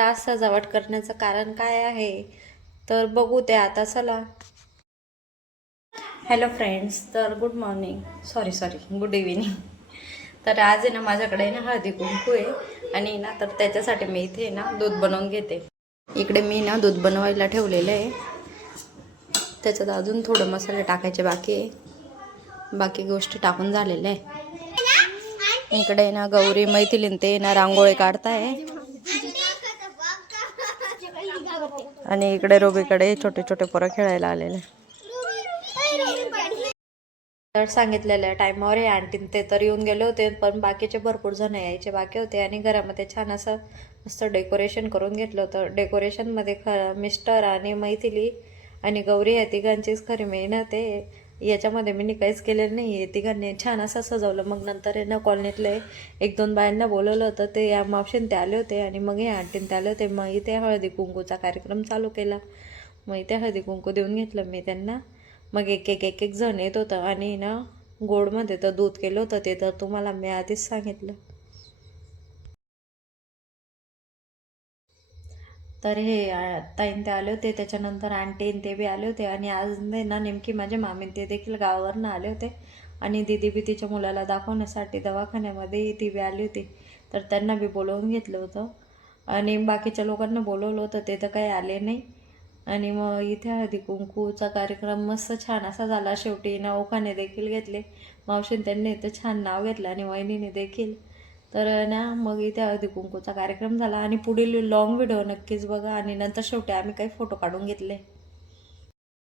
आज सजावट करण्याचं कारण काय आहे तर बघू ते आता. चला. हॅलो फ्रेंड्स, तर good morning, sorry good evening. तर आज आहे ना माझ्याकडे ना हळदी कुंकू आहे आणि ना तर त्याच्यासाठी मी इथे ना दूध बनवून घेते. इकडे मी ना दूध बनवायला ठेवलेलं आहे. त्याच्यात अजून थोडं मसाले टाकायचे बाकी आहे, बाकी गोष्टी टाकून झालेल्या आहे. इकडे ना गौरी मैथिलीन ते ना रांगोळी काढताय आणि इकडे रोबीकडे छोटे छोटे पोरं खेळायला आलेले. तर सांगितलेल्या टायमावर हे आंटीन ते तर येऊन गेले होते, पण बाकीचे भरपूर जण यायचे बाकी होते आणि घरामध्ये छान असं मस्त डेकोरेशन करून घेतलं होतं. डेकोरेशनमध्ये मिस्टर आणि मैथिली आणि गौरी या तिघांचीच खरी मेहनत आहे. याच्यामध्ये मी काहीच केलेलं नाही आहे. तिघांनी छान असं सजवलं. मग नंतर आहे ना कॉलनीतले 1-2 बायांना बोलवलं होतं, ते या मावशीन ते आले होते आणि मग हे आंटीन ते आले होते. मग इथे हळदी कुंकूचा कार्यक्रम चालू केला. मग इथे हळदी कुंकू देऊन घेतलं मी त्यांना. मग एक जण येत होतं आणि ना गोडमध्ये तर दूध केलं होतं, ते तर तुम्हाला मी आधीच सांगितलं. तर हे ताईन ते आले होते, त्याच्यानंतर आंटीन ते बी आले होते आणि आज ना नेमकी माझे मामीन ते देखील गावावरनं आले होते आणि दीदी बी तिच्या मुलाला दाखवण्यासाठी दवाखान्यामध्ये ती बी आली होती. तर त्यांना बी बोलवून घेतलं होतं आणि बाकीच्या लोकांना बोलवलं होतं, ते तर काही आले नाही. आणि मग इथे हळदी कुंकूचा कार्यक्रम मस्त छान असा झाला. शेवटी ना ओखाने देखील घेतले. मावशीन त्यांनी इथं छान नाव घेतलं आणि वहिनीने देखील. तर ना मग इथे हळदी कुंकूचा कार्यक्रम झाला आणि पुढील लॉंग व्हिडिओ नक्कीच बघा आणि नंतर शेवटी आम्ही काही फोटो काढून घेतले.